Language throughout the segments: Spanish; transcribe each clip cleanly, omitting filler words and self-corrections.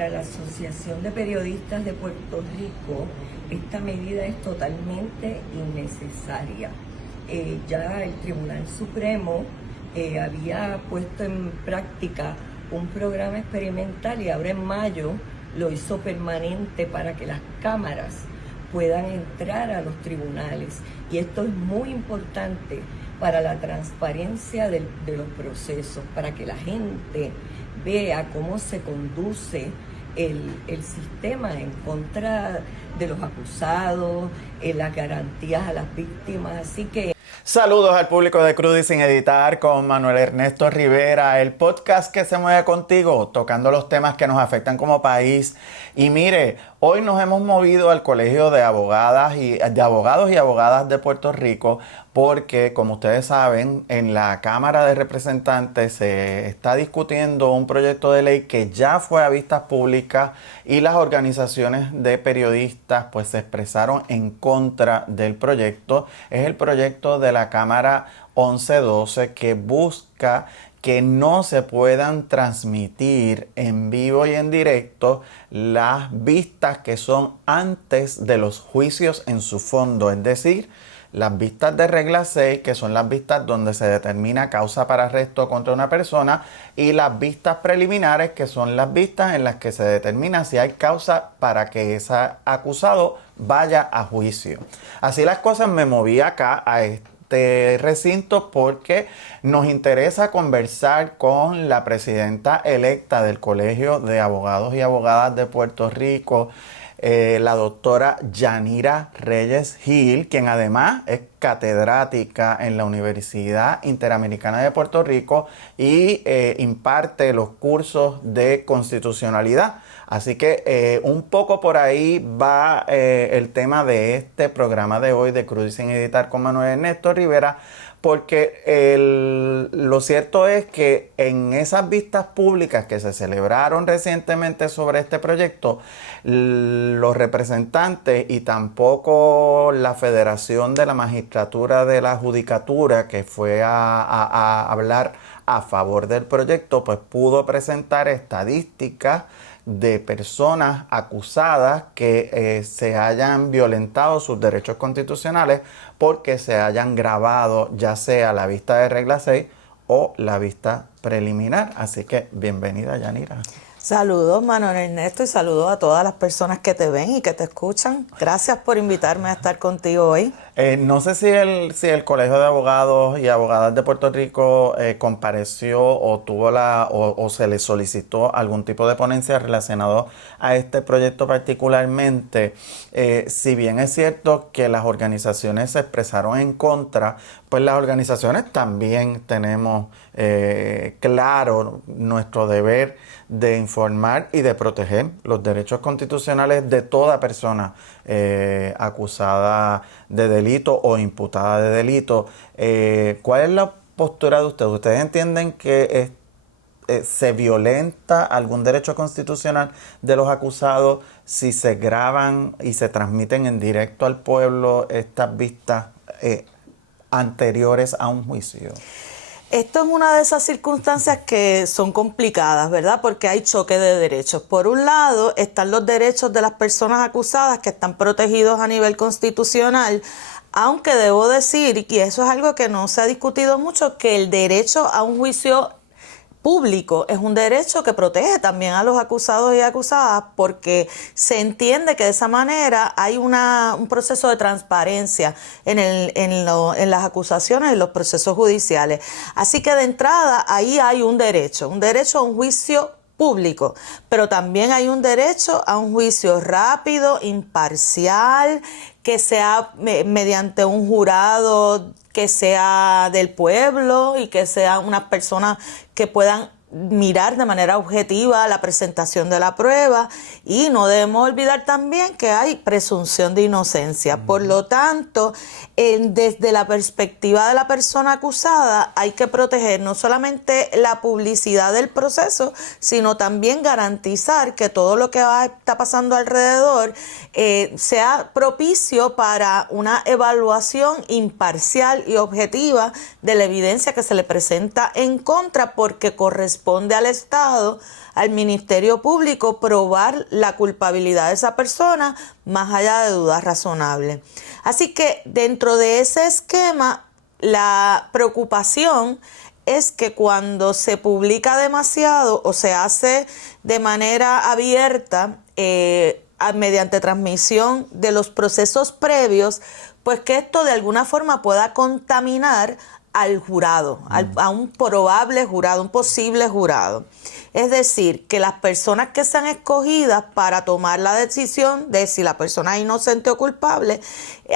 para la Asociación de Periodistas de Puerto Rico, esta medida es totalmente innecesaria. Ya el Tribunal Supremo había puesto en práctica un programa experimental y ahora en mayo lo hizo permanente para que las cámaras puedan entrar a los tribunales. Y esto es muy importante para la transparencia de los procesos, para que la gente vea cómo se conduce el sistema en contra de los acusados, las garantías a las víctimas. Así que saludos al público de Crudo y Sin Editar con Manuel Ernesto Rivera, el podcast que se mueve contigo, tocando los temas que nos afectan como país. Y mire, hoy nos hemos movido al Colegio de Abogados y Abogadas de Puerto Rico porque, como ustedes saben, en la Cámara de Representantes se está discutiendo un proyecto de ley que ya fue a vistas públicas y las organizaciones de periodistas pues se expresaron en contra del proyecto. Es el proyecto de la Cámara 1112 que busca que no se puedan transmitir en vivo y en directo las vistas que son antes de los juicios en su fondo, es decir, las vistas de regla 6, que son las vistas donde se determina causa para arresto contra una persona, y las vistas preliminares, que son las vistas en las que se determina si hay causa para que ese acusado vaya a juicio. Así las cosas, me moví acá a este recinto porque nos interesa conversar con la presidenta electa del Colegio de Abogados y Abogadas de Puerto Rico, la doctora Yanira Reyes Gil, quien además es catedrática en la Universidad Interamericana de Puerto Rico y imparte los cursos de constitucionalidad. Así que un poco por ahí va el tema de este programa de hoy de Crudo y Sin Editar con Manuel Ernesto Rivera, porque lo cierto es que en esas vistas públicas que se celebraron recientemente sobre este proyecto, los representantes y tampoco la Federación de la Magistratura de la Judicatura, que fue a hablar a favor del proyecto, pues pudo presentar estadísticas de personas acusadas que se hayan violentado sus derechos constitucionales porque se hayan grabado ya sea la vista de regla 6 o la vista preliminar. Así que bienvenida, Yanira. Saludos, Manuel Ernesto, y saludos a todas las personas que te ven y que te escuchan. Gracias por invitarme a estar contigo hoy. No sé si el Colegio de Abogados y Abogadas de Puerto Rico compareció o o se le solicitó algún tipo de ponencia relacionado a este proyecto particularmente. Si bien es cierto que las organizaciones se expresaron en contra, pues las organizaciones también tenemos claro nuestro deber de informar y de proteger los derechos constitucionales de toda persona acusada de delito o imputada de delito. ¿Cuál es la postura de ustedes? ¿Ustedes entienden que se violenta algún derecho constitucional de los acusados si se graban y se transmiten en directo al pueblo estas vistas anteriores a un juicio? Esto es una de esas circunstancias que son complicadas, ¿verdad? Porque hay choque de derechos. Por un lado, están los derechos de las personas acusadas que están protegidos a nivel constitucional, aunque debo decir, y eso es algo que no se ha discutido mucho, que el derecho a un juicio público es un derecho que protege también a los acusados y acusadas, porque se entiende que de esa manera hay un proceso de transparencia en las acusaciones y los procesos judiciales. Así que de entrada ahí hay un derecho a un juicio público, pero también hay un derecho a un juicio rápido, imparcial, que sea mediante un jurado que sea del pueblo y que sean unas personas que puedan mirar de manera objetiva la presentación de la prueba, y no debemos olvidar también que hay presunción de inocencia. Por lo tanto, desde la perspectiva de la persona acusada hay que proteger no solamente la publicidad del proceso, sino también garantizar que todo lo que está pasando alrededor sea propicio para una evaluación imparcial y objetiva de la evidencia que se le presenta en contra, porque corresponde corresponde al Estado, al Ministerio Público, probar la culpabilidad de esa persona más allá de dudas razonables. Así que dentro de ese esquema, la preocupación es que cuando se publica demasiado o se hace de manera abierta, mediante transmisión de los procesos previos, pues que esto de alguna forma pueda contaminar al jurado, a un probable jurado, un posible jurado. Es decir, que las personas que sean escogidas para tomar la decisión de si la persona es inocente o culpable,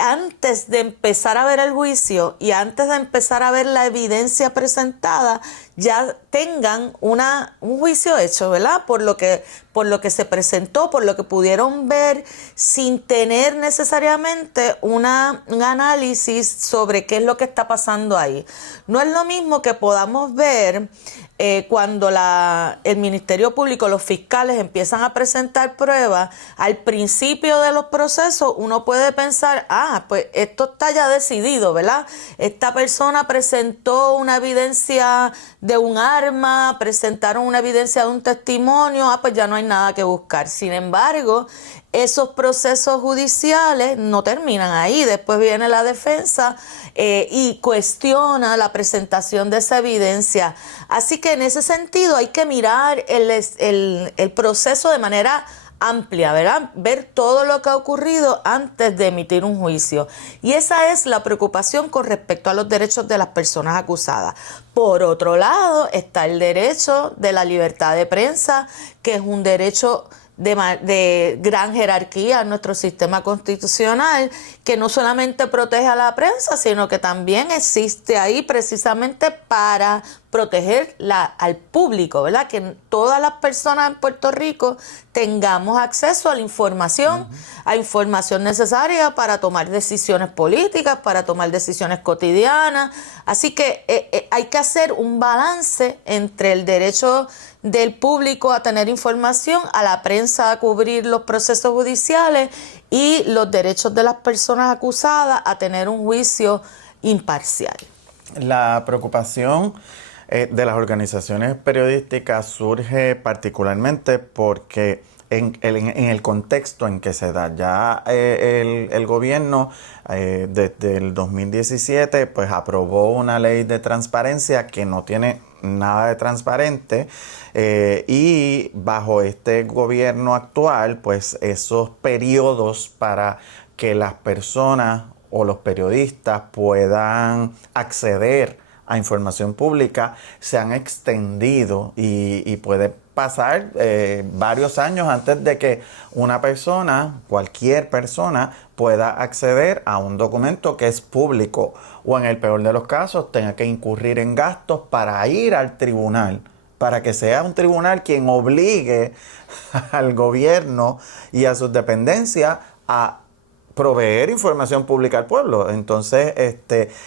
antes de empezar a ver el juicio y antes de empezar a ver la evidencia presentada, ya tengan un juicio hecho, ¿verdad? Por lo que se presentó, por lo que pudieron ver, sin tener necesariamente un análisis sobre qué es lo que está pasando ahí. No es lo mismo que podamos ver cuando el Ministerio Público, los fiscales empiezan a presentar pruebas. Al principio de los procesos uno puede pensar, pues esto está ya decidido, ¿verdad? Esta persona presentó una evidencia de un arma, presentaron una evidencia de un testimonio, pues ya no hay nada que buscar. Sin embargo, esos procesos judiciales no terminan ahí. Después viene la defensa y cuestiona la presentación de esa evidencia. Así que en ese sentido hay que mirar el proceso de manera amplia, ¿verdad? Ver todo lo que ha ocurrido antes de emitir un juicio. Y esa es la preocupación con respecto a los derechos de las personas acusadas. Por otro lado, está el derecho de la libertad de prensa, que es un derecho de gran jerarquía en nuestro sistema constitucional, que no solamente protege a la prensa, sino que también existe ahí precisamente para proteger al público, ¿verdad? Que todas las personas en Puerto Rico tengamos acceso a la información, a información necesaria para tomar decisiones políticas, para tomar decisiones cotidianas. Así que hay que hacer un balance entre el derecho del público a tener información, a la prensa a cubrir los procesos judiciales y los derechos de las personas acusadas a tener un juicio imparcial. La preocupación de las organizaciones periodísticas surge particularmente porque en el contexto en que se da. Ya el gobierno desde el 2017 pues aprobó una ley de transparencia que no tiene nada de transparente y bajo este gobierno actual pues esos periodos para que las personas o los periodistas puedan acceder a información pública se han extendido y puede pasar varios años antes de que una persona, cualquier persona, pueda acceder a un documento que es público o en el peor de los casos tenga que incurrir en gastos para ir al tribunal, para que sea un tribunal quien obligue al gobierno y a sus dependencias a proveer información pública al pueblo. Entonces,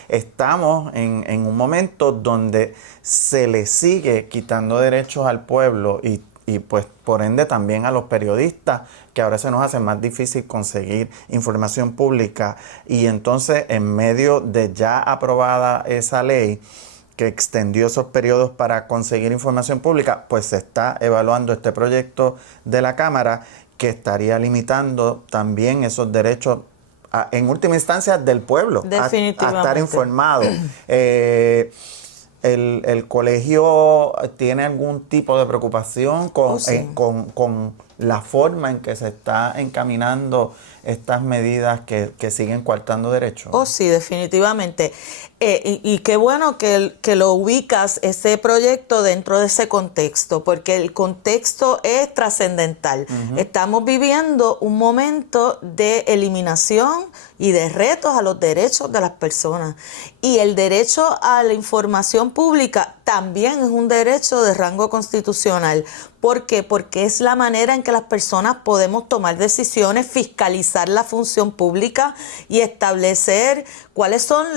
estamos en un momento donde se le sigue quitando derechos al pueblo y pues por ende también a los periodistas, que ahora se nos hace más difícil conseguir información pública. Y entonces, en medio de ya aprobada esa ley que extendió esos periodos para conseguir información pública, pues se está evaluando este proyecto de la Cámara que estaría limitando también esos derechos, en última instancia, del pueblo, a estar informado. ¿El colegio tiene algún tipo de preocupación con la forma en que se está encaminando estas medidas que siguen coartando derechos? Sí, definitivamente. Y qué bueno que lo ubicas, ese proyecto, dentro de ese contexto, porque el contexto es trascendental. Estamos viviendo un momento de eliminación y de retos a los derechos de las personas. Y el derecho a la información pública también es un derecho de rango constitucional. ¿Por qué? Porque es la manera en que las personas podemos tomar decisiones, fiscalizar la función pública y establecer cuáles son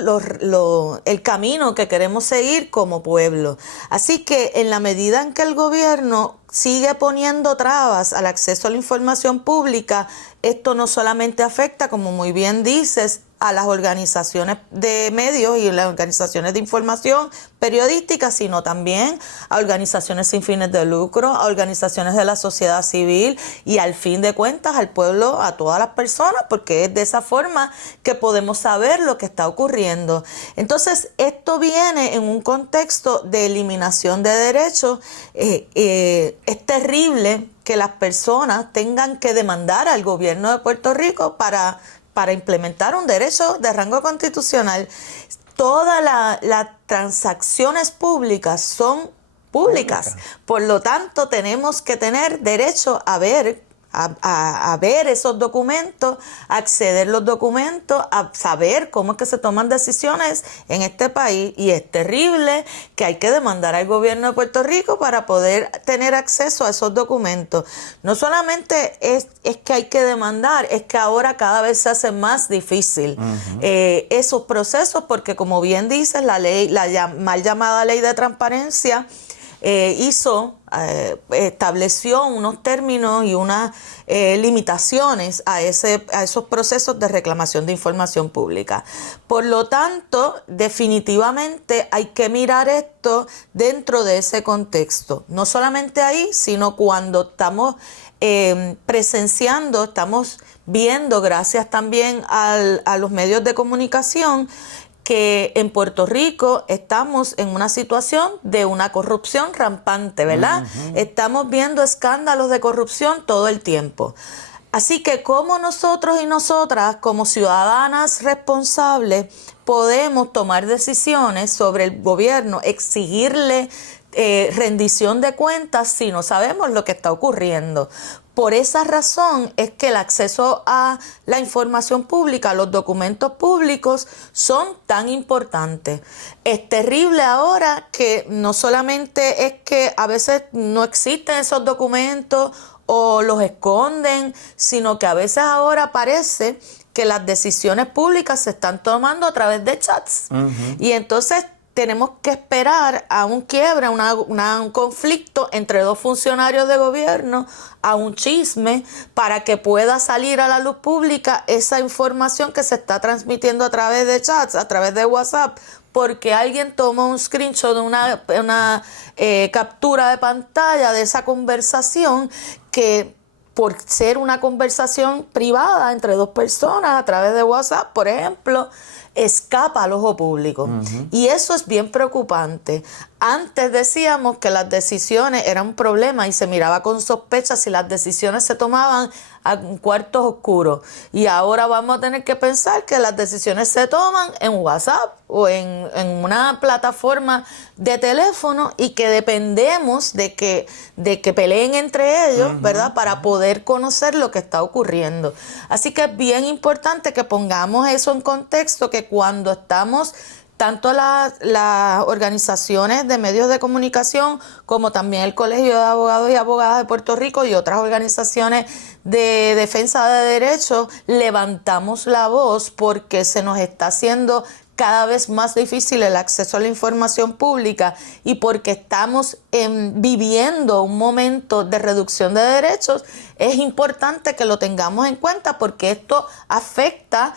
el camino que queremos seguir como pueblo. Así que en la medida en que el gobierno sigue poniendo trabas al acceso a la información pública, esto no solamente afecta, como muy bien dices, a las organizaciones de medios y las organizaciones de información periodística, sino también a organizaciones sin fines de lucro, a organizaciones de la sociedad civil y al fin de cuentas al pueblo, a todas las personas, porque es de esa forma que podemos saber lo que está ocurriendo. Entonces, esto viene en un contexto de eliminación de derechos. Es terrible que las personas tengan que demandar al gobierno de Puerto Rico para implementar un derecho de rango constitucional. Todas las transacciones públicas son públicas. Por lo tanto, tenemos que tener derecho a ver esos documentos, a acceder a los documentos, a saber cómo es que se toman decisiones en este país. Y es terrible que hay que demandar al gobierno de Puerto Rico para poder tener acceso a esos documentos. No solamente es que hay que demandar, es que ahora cada vez se hace más difícil esos procesos, porque como bien dices, la mal llamada ley de transparencia estableció unos términos y unas limitaciones a esos procesos de reclamación de información pública. Por lo tanto, definitivamente hay que mirar esto dentro de ese contexto. No solamente ahí, sino cuando estamos presenciando, estamos viendo, gracias también a los medios de comunicación, que en Puerto Rico estamos en una situación de una corrupción rampante, ¿verdad? Estamos viendo escándalos de corrupción todo el tiempo. Así que cómo nosotros y nosotras, como ciudadanas responsables, podemos tomar decisiones sobre el gobierno, exigirle rendición de cuentas si no sabemos lo que está ocurriendo. Por esa razón es que el acceso a la información pública, a los documentos públicos, son tan importantes. Es terrible ahora que no solamente es que a veces no existen esos documentos o los esconden, sino que a veces ahora parece que las decisiones públicas se están tomando a través de chats. Y entonces tenemos que esperar a un quiebre, un conflicto entre dos funcionarios de gobierno, a un chisme, para que pueda salir a la luz pública esa información que se está transmitiendo a través de chats, a través de WhatsApp, porque alguien tomó un screenshot de una captura de pantalla de esa conversación que, por ser una conversación privada entre dos personas a través de WhatsApp, por ejemplo, escapa al ojo público. Y eso es bien preocupante. Antes decíamos que las decisiones eran un problema y se miraba con sospecha si las decisiones se tomaban en cuartos oscuros. Y ahora vamos a tener que pensar que las decisiones se toman en WhatsApp o en una plataforma de teléfono y que dependemos de que peleen entre ellos, ¿verdad? Para poder conocer lo que está ocurriendo. Así que es bien importante que pongamos eso en contexto, que cuando estamos tanto las organizaciones de medios de comunicación como también el Colegio de Abogados y Abogadas de Puerto Rico y otras organizaciones de defensa de derechos, levantamos la voz porque se nos está haciendo cada vez más difícil el acceso a la información pública y porque estamos viviendo un momento de reducción de derechos. Es importante que lo tengamos en cuenta porque esto afecta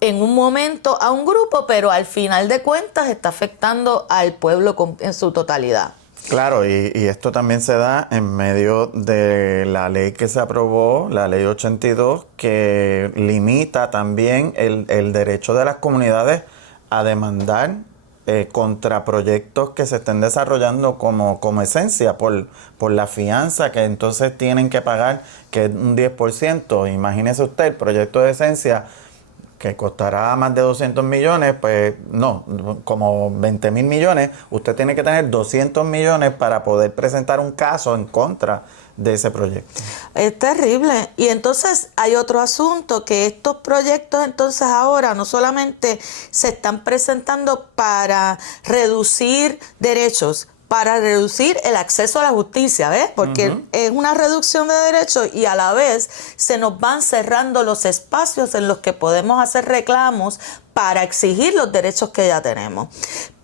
en un momento a un grupo, pero al final de cuentas está afectando al pueblo en su totalidad. Claro, y esto también se da en medio de la ley que se aprobó, la ley 82, que limita también el derecho de las comunidades a demandar contra proyectos que se estén desarrollando como esencia por la fianza que entonces tienen que pagar, que es un 10%. Imagínese usted, el proyecto de esencia que costará más de 200 millones, pues no, como 20,000 millones, usted tiene que tener 200 millones para poder presentar un caso en contra de ese proyecto. Es terrible. Y entonces hay otro asunto, que estos proyectos entonces ahora no solamente se están presentando para reducir derechos, para reducir el acceso a la justicia, ¿ves? Porque es una reducción de derechos y a la vez se nos van cerrando los espacios en los que podemos hacer reclamos para exigir los derechos que ya tenemos.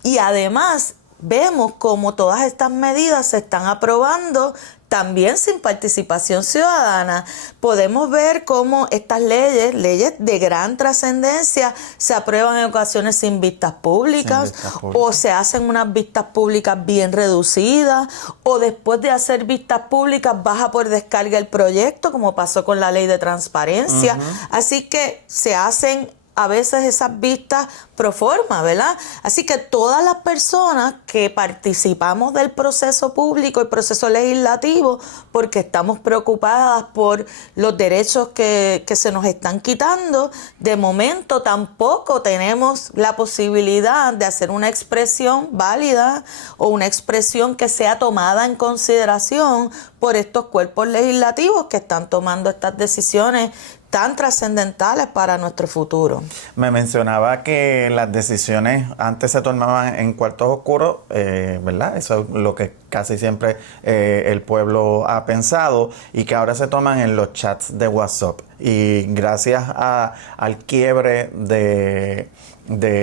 Y además vemos como todas estas medidas se están aprobando también sin participación ciudadana, podemos ver cómo estas leyes de gran trascendencia, se aprueban en ocasiones sin vistas públicas, o se hacen unas vistas públicas bien reducidas, o después de hacer vistas públicas baja por descarga el proyecto, como pasó con la ley de transparencia. Así que se hacen a veces esas vistas pro forma, ¿verdad? Así que todas las personas que participamos del proceso público, el proceso legislativo, porque estamos preocupadas por los derechos que se nos están quitando, de momento tampoco tenemos la posibilidad de hacer una expresión válida o una expresión que sea tomada en consideración por estos cuerpos legislativos que están tomando estas decisiones tan trascendentales para nuestro futuro. Me mencionaba que las decisiones antes se tomaban en cuartos oscuros, ¿verdad? Eso es lo que casi siempre el pueblo ha pensado, y que ahora se toman en los chats de WhatsApp. Y gracias al quiebre de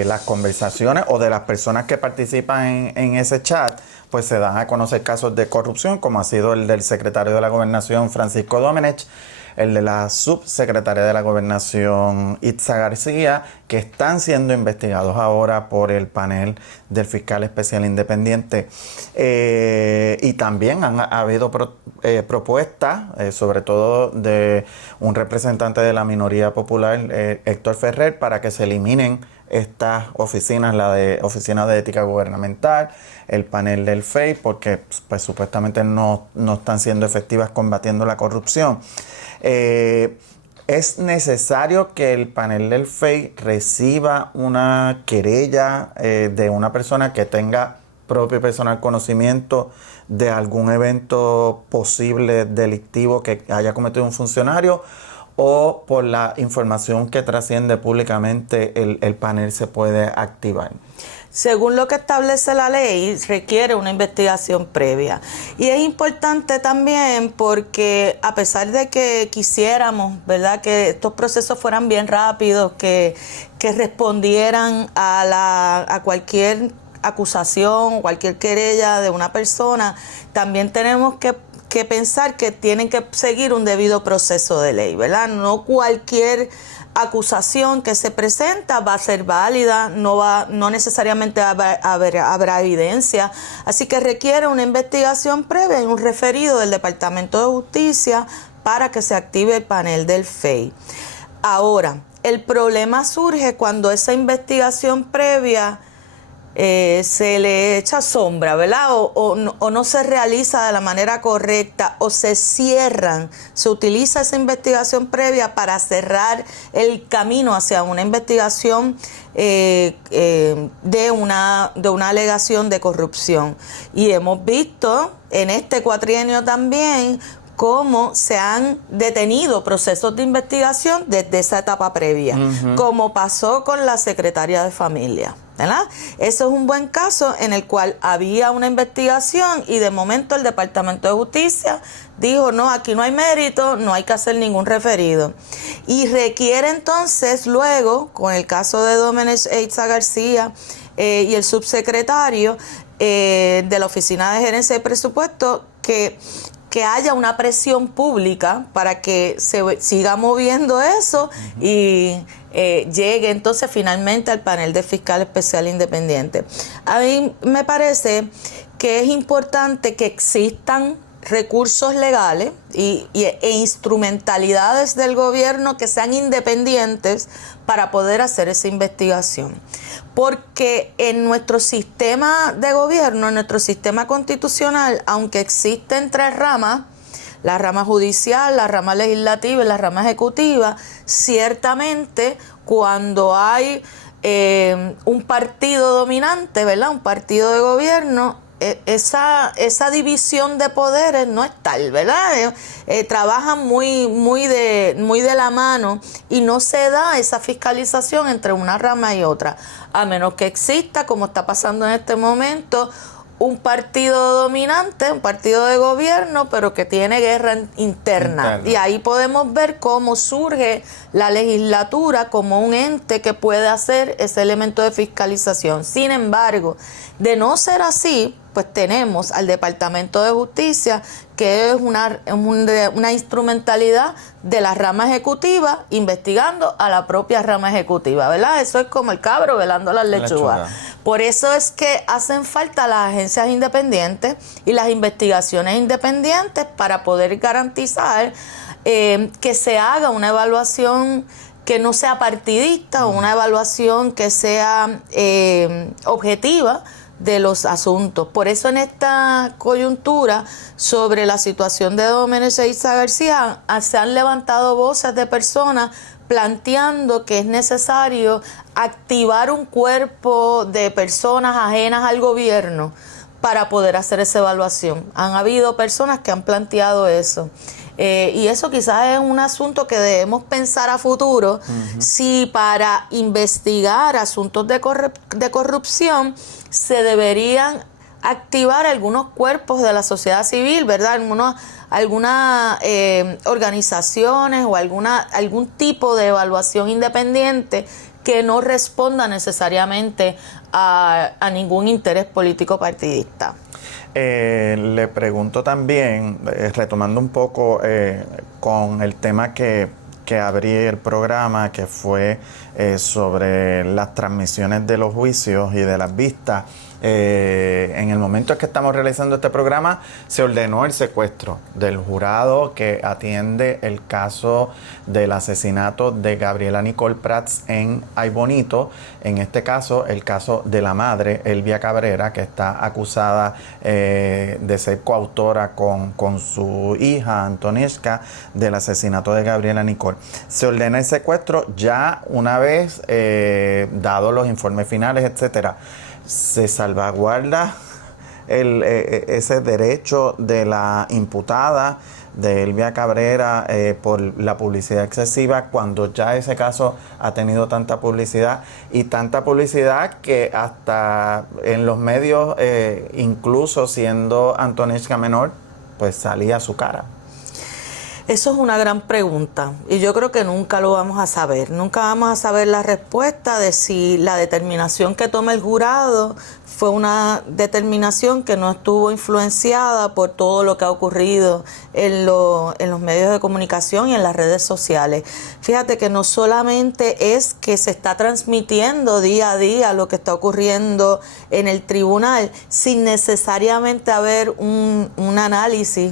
las conversaciones o de las personas que participan en ese chat, pues se dan a conocer casos de corrupción, como ha sido el del secretario de la Gobernación, Francisco Domenech, el de la subsecretaria de la Gobernación, Itza García, que están siendo investigados ahora por el panel del fiscal especial independiente. Y también ha habido propuestas, sobre todo de un representante de la minoría popular, Héctor Ferrer, para que se eliminen estas oficinas, la de Oficina de Ética Gubernamental, el panel del FEI, porque pues supuestamente no están siendo efectivas combatiendo la corrupción. ¿Es necesario que el panel del FEI reciba una querella de una persona que tenga propio y personal conocimiento de algún evento posible delictivo que haya cometido un funcionario, o por la información que trasciende públicamente el panel se puede activar? Según lo que establece la ley, requiere una investigación previa. Y es importante también porque a pesar de que quisiéramos, ¿verdad?, que estos procesos fueran bien rápidos, que respondieran a cualquier acusación, cualquier querella de una persona, también tenemos que pensar que tienen que seguir un debido proceso de ley, ¿verdad? No cualquier acusación que se presenta va a ser válida, no necesariamente habrá evidencia, así que requiere una investigación previa y un referido del Departamento de Justicia para que se active el panel del FEI. Ahora, el problema surge cuando esa investigación previa se le echa sombra, ¿verdad? O no se realiza de la manera correcta, o se utiliza esa investigación previa para cerrar el camino hacia una investigación de una alegación de corrupción. Y hemos visto en este cuatrienio también cómo se han detenido procesos de investigación desde esa etapa previa, como pasó con la secretaria de Familia, ¿verdad? Eso es un buen caso en el cual había una investigación y de momento el Departamento de Justicia dijo, no, aquí no hay mérito, no hay que hacer ningún referido. Y requiere entonces luego, con el caso de Domenech e Itza García y el subsecretario de la Oficina de Gerencia de Presupuesto, que haya una presión pública para que se siga moviendo eso y llegue entonces finalmente al panel de fiscal especial independiente. A mí me parece que es importante que existan recursos legales e instrumentalidades del gobierno que sean independientes para poder hacer esa investigación. Porque en nuestro sistema de gobierno, en nuestro sistema constitucional, aunque existen tres ramas, la rama judicial, la rama legislativa y la rama ejecutiva, ciertamente cuando hay un partido dominante, ¿verdad?, un partido de gobierno, esa división de poderes no es tal, ¿verdad? Trabajan muy de la mano y no se da esa fiscalización entre una rama y otra, a menos que exista, como está pasando en este momento, un partido dominante, un partido de gobierno, pero que tiene guerra interna. Y ahí podemos ver cómo surge la legislatura como un ente que puede hacer ese elemento de fiscalización. Sin embargo, de no ser así, pues tenemos al Departamento de Justicia, que es una instrumentalidad de la rama ejecutiva investigando a la propia rama ejecutiva, ¿verdad? Eso es como el cabro velando las lechugas. Por eso es que hacen falta las agencias independientes y las investigaciones independientes para poder garantizar que se haga una evaluación que no sea partidista, o una evaluación que sea objetiva de los asuntos. Por eso en esta coyuntura sobre la situación de Domenech e Isa García se han levantado voces de personas planteando que es necesario activar un cuerpo de personas ajenas al gobierno para poder hacer esa evaluación. Han habido personas que han planteado eso. Y eso quizás es un asunto que debemos pensar a futuro, si para investigar asuntos de corrupción se deberían activar algunos cuerpos de la sociedad civil, ¿verdad? Algunas organizaciones o algún tipo de evaluación independiente que no responda necesariamente a ningún interés político partidista. Le pregunto también, retomando un poco con el tema que abrí el programa, que fue sobre las transmisiones de los juicios y de las vistas. En el momento en que estamos realizando este programa, se ordenó el secuestro del jurado que atiende el caso del asesinato de Gabriela Nicole Prats en Ay Bonito. En este caso, el caso de la madre, Elvia Cabrera, que está acusada de ser coautora con su hija, Antonieshka, del asesinato de Gabriela Nicole. Se ordena el secuestro ya una vez dados los informes finales, etcétera. Se salvaguarda ese derecho de la imputada de Elvia Cabrera por la publicidad excesiva, cuando ya ese caso ha tenido tanta publicidad que hasta en los medios, incluso siendo Antonieshka menor, pues salía su cara. Eso es una gran pregunta y yo creo que nunca lo vamos a saber. Nunca vamos a saber la respuesta de si la determinación que toma el jurado fue una determinación que no estuvo influenciada por todo lo que ha ocurrido en los medios de comunicación y en las redes sociales. Fíjate que no solamente es que se está transmitiendo día a día lo que está ocurriendo en el tribunal, sin necesariamente haber un análisis,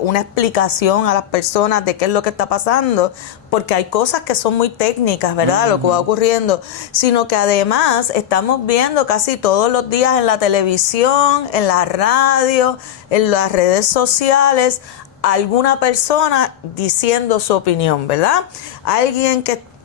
una explicación a las personas de qué es lo que está pasando, porque hay cosas que son muy técnicas, ¿verdad? Lo que va ocurriendo, sino que además estamos viendo casi todos los días en la televisión, en la radio, en las redes sociales, alguna persona diciendo su opinión, ¿verdad?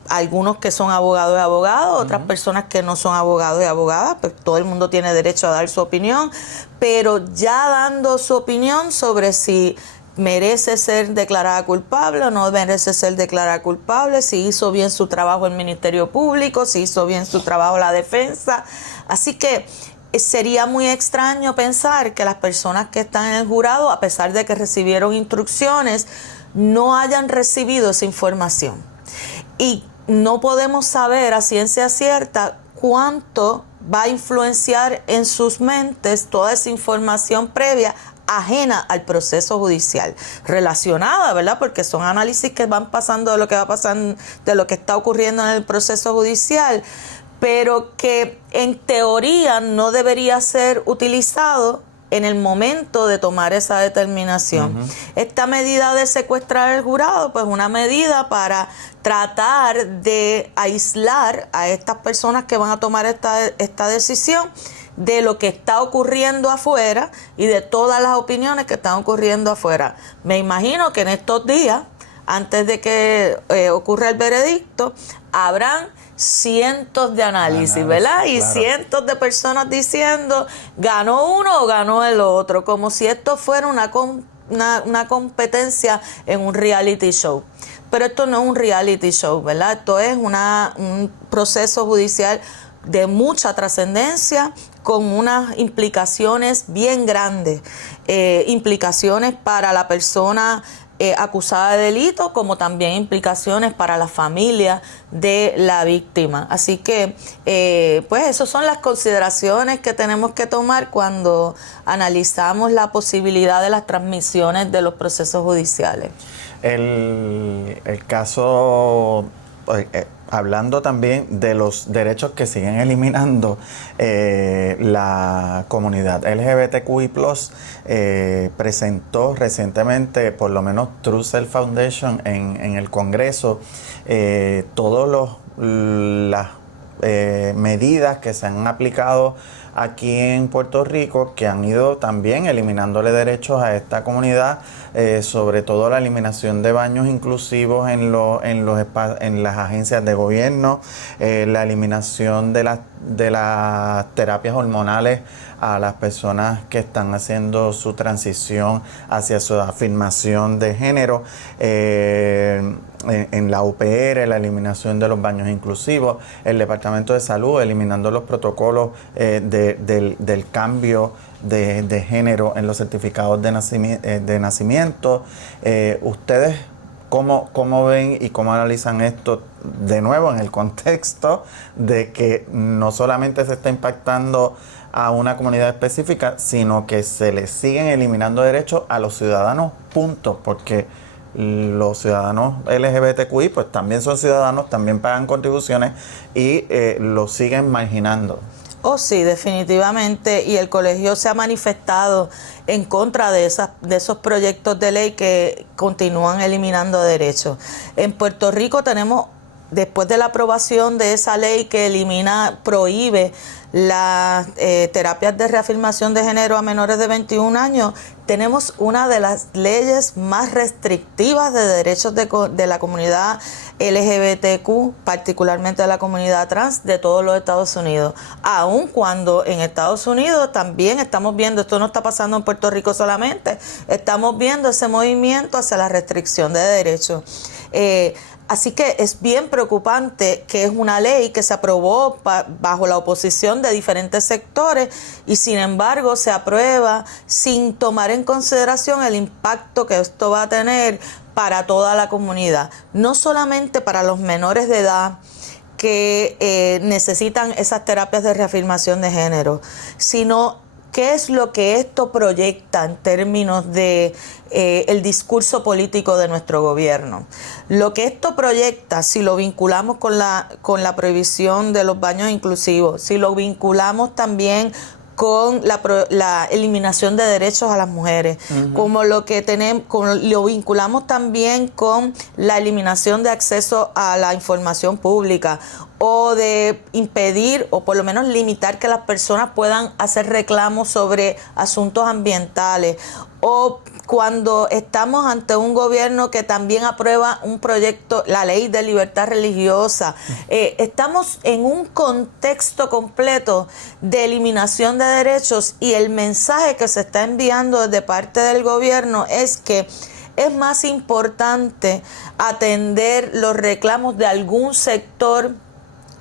Algunos que son abogados y abogadas, otras personas que no son abogados y abogadas, pues todo el mundo tiene derecho a dar su opinión, pero ya dando su opinión sobre si merece ser declarada culpable o no merece ser declarada culpable, si hizo bien su trabajo el Ministerio Público, si hizo bien su trabajo la defensa. Así que sería muy extraño pensar que las personas que están en el jurado, a pesar de que recibieron instrucciones, no hayan recibido esa información. Y no podemos saber a ciencia cierta cuánto va a influenciar en sus mentes toda esa información previa ajena al proceso judicial, relacionada, ¿verdad? Porque son análisis que van pasando de lo que va pasando, de lo que está ocurriendo en el proceso judicial, pero que en teoría no debería ser utilizado en el momento de tomar esa determinación. Esta medida de secuestrar el jurado, pues una medida para tratar de aislar a estas personas que van a tomar esta decisión de lo que está ocurriendo afuera y de todas las opiniones que están ocurriendo afuera. Me imagino que en estos días, antes de que ocurra el veredicto, habrán cientos de análisis, ¿verdad? Y claro, cientos de personas diciendo ganó uno o ganó el otro, como si esto fuera una competencia en un reality show. Pero esto no es un reality show, ¿verdad? Esto es un proceso judicial de mucha trascendencia, con unas implicaciones bien grandes, implicaciones para la persona acusada de delito, como también implicaciones para la familia de la víctima. Así que, pues esas son las consideraciones que tenemos que tomar cuando analizamos la posibilidad de las transmisiones de los procesos judiciales. El caso, hablando también de los derechos que siguen eliminando la comunidad LGBTQI+, presentó recientemente, por lo menos True Self Foundation en el Congreso, todas las medidas que se han aplicado aquí en Puerto Rico, que han ido también eliminándole derechos a esta comunidad, sobre todo la eliminación de baños inclusivos en las agencias de gobierno, la eliminación de las terapias hormonales a las personas que están haciendo su transición hacia su afirmación de género, en la UPR, la eliminación de los baños inclusivos, el Departamento de Salud eliminando los protocolos del cambio de género en los certificados de nacimiento. ¿Ustedes cómo ven y cómo analizan esto de nuevo en el contexto de que no solamente se está impactando a una comunidad específica, sino que se le siguen eliminando derechos a los ciudadanos, punto? Porque los ciudadanos LGBTQI pues también son ciudadanos, también pagan contribuciones y los siguen marginando. Oh, sí, definitivamente, y el colegio se ha manifestado en contra de esos proyectos de ley que continúan eliminando derechos. En Puerto Rico tenemos, después de la aprobación de esa ley que prohíbe las terapias de reafirmación de género a menores de 21 años, tenemos una de las leyes más restrictivas de derechos de la comunidad LGBTQ, particularmente de la comunidad trans, de todos los Estados Unidos. Aun cuando en Estados Unidos también estamos viendo, esto no está pasando en Puerto Rico solamente, estamos viendo ese movimiento hacia la restricción de derechos. Así que es bien preocupante que es una ley que se aprobó bajo la oposición de diferentes sectores y sin embargo se aprueba sin tomar en consideración el impacto que esto va a tener para toda la comunidad, no solamente para los menores de edad que necesitan esas terapias de reafirmación de género, sino qué es lo que esto proyecta en términos de el discurso político de nuestro gobierno. Lo que esto proyecta, si lo vinculamos con la prohibición de los baños inclusivos, si lo vinculamos también con la eliminación de derechos a las mujeres, como lo vinculamos también con la eliminación de acceso a la información pública, o de impedir o por lo menos limitar que las personas puedan hacer reclamos sobre asuntos ambientales, o cuando estamos ante un gobierno que también aprueba un proyecto, la ley de libertad religiosa, estamos en un contexto completo de eliminación de derechos y el mensaje que se está enviando desde parte del gobierno es que es más importante atender los reclamos de algún sector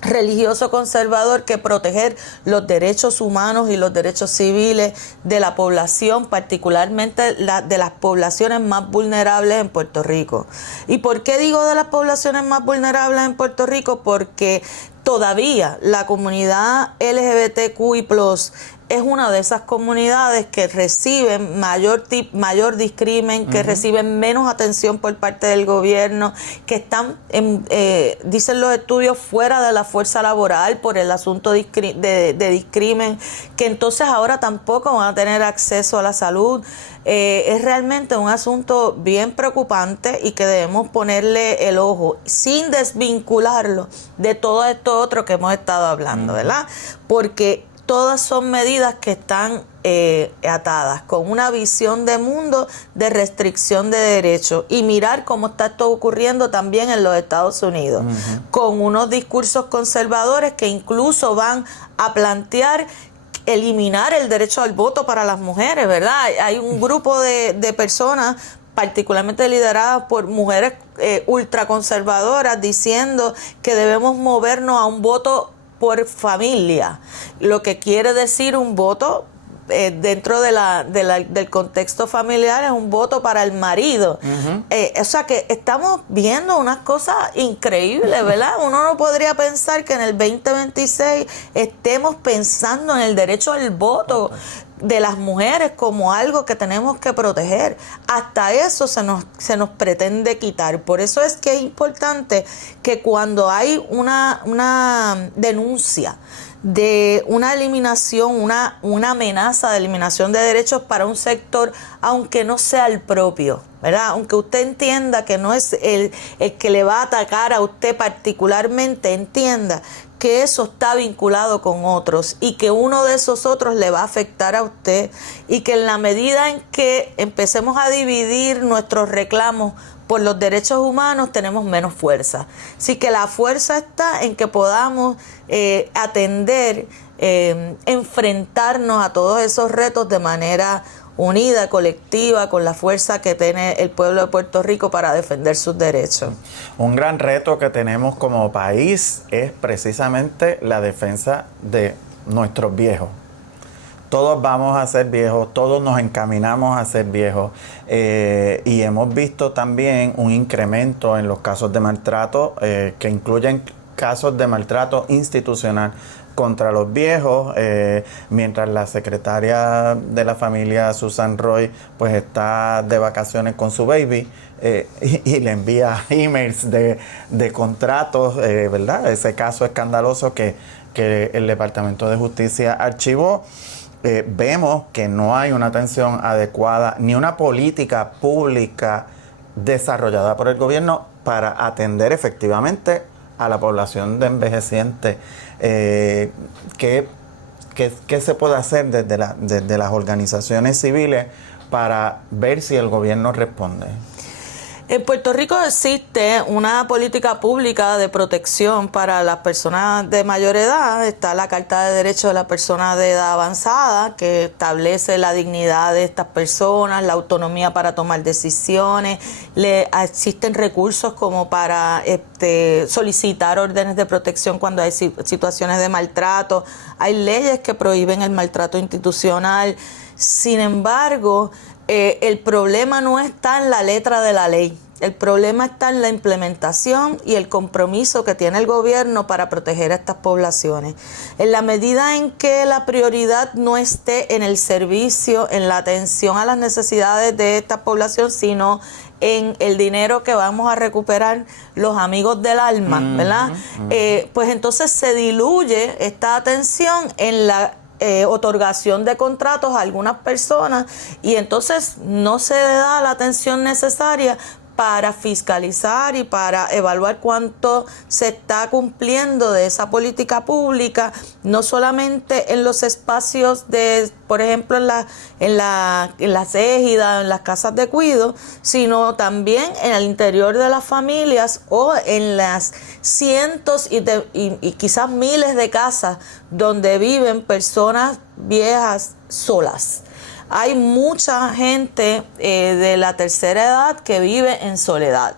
religioso conservador que proteger los derechos humanos y los derechos civiles de la población, particularmente de las poblaciones más vulnerables en Puerto Rico. ¿Y por qué digo de las poblaciones más vulnerables en Puerto Rico? Porque todavía la comunidad LGBTQI+ es una de esas comunidades que reciben mayor discrimen, que reciben menos atención por parte del gobierno, que están, dicen los estudios, fuera de la fuerza laboral por el asunto de discrimen, que entonces ahora tampoco van a tener acceso a la salud. Es realmente un asunto bien preocupante y que debemos ponerle el ojo sin desvincularlo de todo esto otro que hemos estado hablando, ¿verdad? Porque todas son medidas que están atadas con una visión de mundo de restricción de derechos y mirar cómo está esto ocurriendo también en los Estados Unidos, con unos discursos conservadores que incluso van a plantear eliminar el derecho al voto para las mujeres, ¿verdad? Hay un grupo de personas particularmente lideradas por mujeres ultraconservadoras diciendo que debemos movernos a un voto por familia, lo que quiere decir un voto dentro del contexto familiar es un voto para el marido. O sea que estamos viendo unas cosas increíbles, ¿verdad? Uno no podría pensar que en el 2026 estemos pensando en el derecho al voto de las mujeres como algo que tenemos que proteger. Hasta eso se nos pretende quitar. Por eso es que es importante que cuando hay una denuncia de una eliminación, una amenaza de eliminación de derechos para un sector, aunque no sea el propio, ¿verdad? Aunque usted entienda que no es el que le va a atacar a usted particularmente, entienda que eso está vinculado con otros y que uno de esos otros le va a afectar a usted, y que en la medida en que empecemos a dividir nuestros reclamos por los derechos humanos tenemos menos fuerza. Así que la fuerza está en que podamos atender, enfrentarnos a todos esos retos de manera unida, colectiva, con la fuerza que tiene el pueblo de Puerto Rico para defender sus derechos. Un gran reto que tenemos como país es precisamente la defensa de nuestros viejos. Todos vamos a ser viejos, todos nos encaminamos a ser viejos, y hemos visto también un incremento en los casos de maltrato, que incluyen casos de maltrato institucional contra los viejos, mientras la secretaria de la familia, Susan Roy, pues está de vacaciones con su baby, y le envía emails de contratos, ¿verdad? Ese caso escandaloso que el Departamento de Justicia archivó. Vemos que no hay una atención adecuada ni una política pública desarrollada por el gobierno para atender efectivamente a la población de envejecientes. ¿Qué se puede hacer desde las organizaciones civiles para ver si el gobierno responde? En Puerto Rico existe una política pública de protección para las personas de mayor edad. Está la Carta de Derechos de la Persona de Edad Avanzada, que establece la dignidad de estas personas, la autonomía para tomar decisiones. Existen recursos como para solicitar órdenes de protección cuando hay situaciones de maltrato. Hay leyes que prohíben el maltrato institucional. Sin embargo, el problema no está en la letra de la ley. El problema está en la implementación y el compromiso que tiene el gobierno para proteger a estas poblaciones. En la medida en que la prioridad no esté en el servicio, en la atención a las necesidades de esta población, sino en el dinero que vamos a recuperar los amigos del alma, ¿verdad? Pues entonces se diluye esta atención en la otorgación de contratos a algunas personas, y entonces no se da la atención necesaria para fiscalizar y para evaluar cuánto se está cumpliendo de esa política pública, no solamente en los espacios de, por ejemplo, en las égidas, en las casas de cuidado, sino también en el interior de las familias o en las cientos y quizás miles de casas donde viven personas viejas solas. Hay mucha gente de la tercera edad que vive en soledad.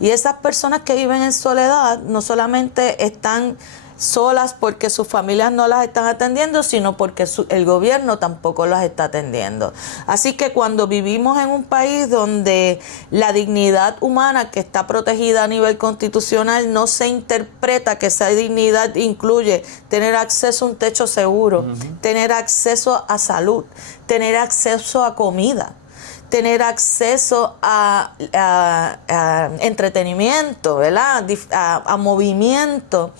Y esas personas que viven en soledad no solamente están solas porque sus familias no las están atendiendo, sino porque el gobierno tampoco las está atendiendo. Así que cuando vivimos en un país donde la dignidad humana que está protegida a nivel constitucional no se interpreta que esa dignidad incluye tener acceso a un techo seguro, tener acceso a salud, tener acceso a comida, tener acceso a entretenimiento, ¿verdad? A movimiento,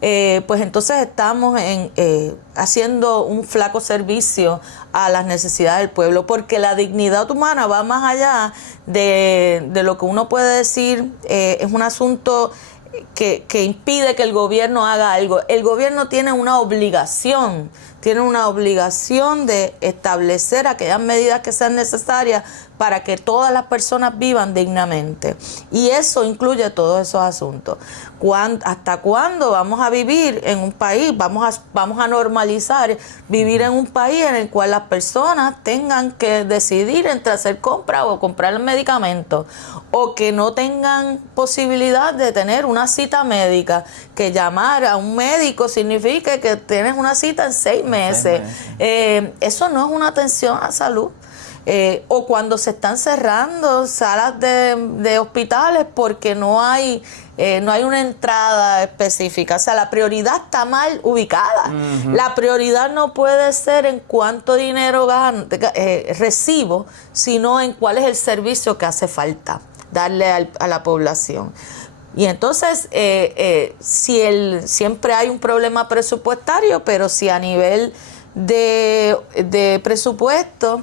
pues entonces estamos haciendo un flaco servicio a las necesidades del pueblo, porque la dignidad humana va más allá de lo que uno puede decir, es un asunto que impide que el gobierno haga algo. El gobierno tiene una obligación de establecer aquellas medidas que sean necesarias para que todas las personas vivan dignamente. Y eso incluye todos esos asuntos. ¿Hasta cuándo vamos a vivir en un país? Vamos a normalizar vivir en un país en el cual las personas tengan que decidir entre hacer compras o comprar medicamentos, o que no tengan posibilidad de tener una cita médica, que llamar a un médico significa que tienes una cita en 6 meses. meses. Eso no es una atención a salud. O cuando se están cerrando salas de hospitales porque no hay una entrada específica. O sea, la prioridad está mal ubicada. La prioridad no puede ser en cuánto dinero recibo, sino en cuál es el servicio que hace falta darle a la población. Y entonces, siempre hay un problema presupuestario, pero si a nivel de presupuesto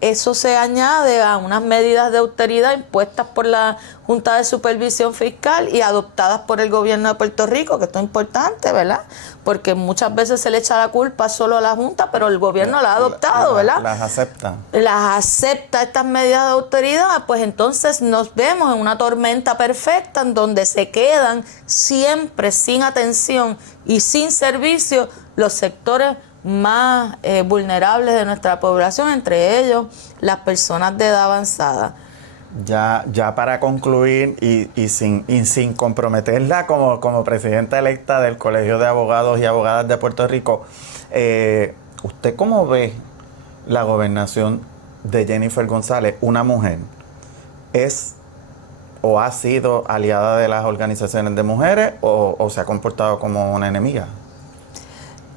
eso se añade a unas medidas de austeridad impuestas por la Junta de Supervisión Fiscal y adoptadas por el gobierno de Puerto Rico, que esto es importante, ¿verdad? Porque muchas veces se le echa la culpa solo a la Junta, pero el gobierno la ha adoptado, ¿verdad? Las acepta. Las acepta estas medidas de autoridad, pues entonces nos vemos en una tormenta perfecta en donde se quedan siempre sin atención y sin servicio los sectores más vulnerables de nuestra población, entre ellos las personas de edad avanzada. Ya para concluir y sin comprometerla como presidenta electa del Colegio de Abogados y Abogadas de Puerto Rico, ¿usted cómo ve la gobernación de Jennifer González? Una mujer es o ha sido aliada de las organizaciones de mujeres o se ha comportado como una enemiga.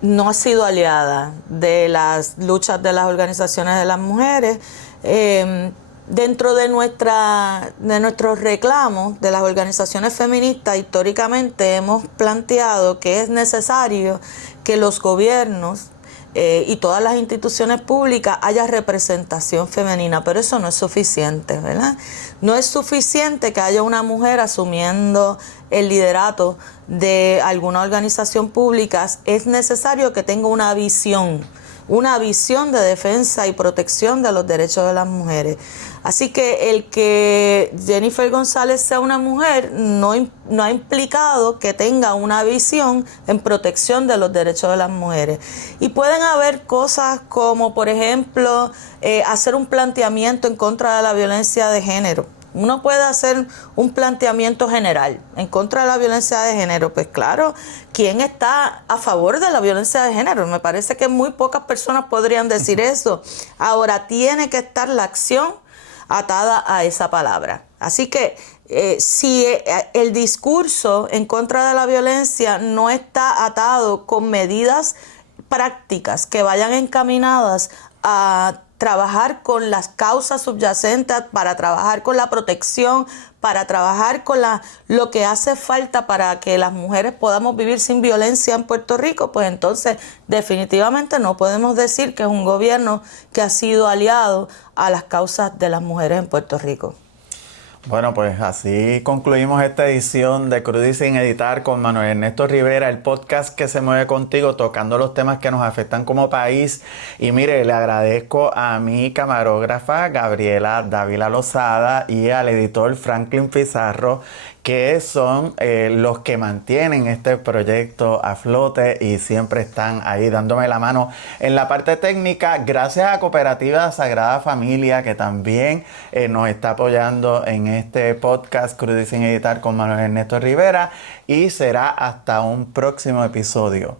No ha sido aliada de las luchas de las organizaciones de las mujeres. Dentro de nuestros reclamos de las organizaciones feministas, históricamente hemos planteado que es necesario que los gobiernos y todas las instituciones públicas haya representación femenina, pero eso no es suficiente, ¿verdad? No es suficiente que haya una mujer asumiendo el liderato de alguna organización pública. Es necesario que tenga una visión de defensa y protección de los derechos de las mujeres. Así que el que Jennifer González sea una mujer no ha implicado que tenga una visión en protección de los derechos de las mujeres. Y pueden haber cosas como, por ejemplo, hacer un planteamiento en contra de la violencia de género. Uno puede hacer un planteamiento general en contra de la violencia de género. Pues claro, ¿quién está a favor de la violencia de género? Me parece que muy pocas personas podrían decir eso. Ahora, tiene que estar la acción atada a esa palabra. Así que si el discurso en contra de la violencia no está atado con medidas prácticas que vayan encaminadas a trabajar con las causas subyacentes, para trabajar con la protección, para trabajar con lo que hace falta para que las mujeres podamos vivir sin violencia en Puerto Rico, pues entonces definitivamente no podemos decir que es un gobierno que ha sido aliado a las causas de las mujeres en Puerto Rico. Bueno, pues así concluimos esta edición de Crudo y Sin Editar con Manuel Ernesto Rivera, el podcast que se mueve contigo, tocando los temas que nos afectan como país. Y mire, le agradezco a mi camarógrafa Gabriela Dávila Lozada y al editor Franklin Pizarro, que son los que mantienen este proyecto a flote y siempre están ahí dándome la mano en la parte técnica, gracias a Cooperativa Sagrada Familia, que también nos está apoyando en este podcast Crudo y Sin Editar con Manuel Ernesto Rivera, y será hasta un próximo episodio.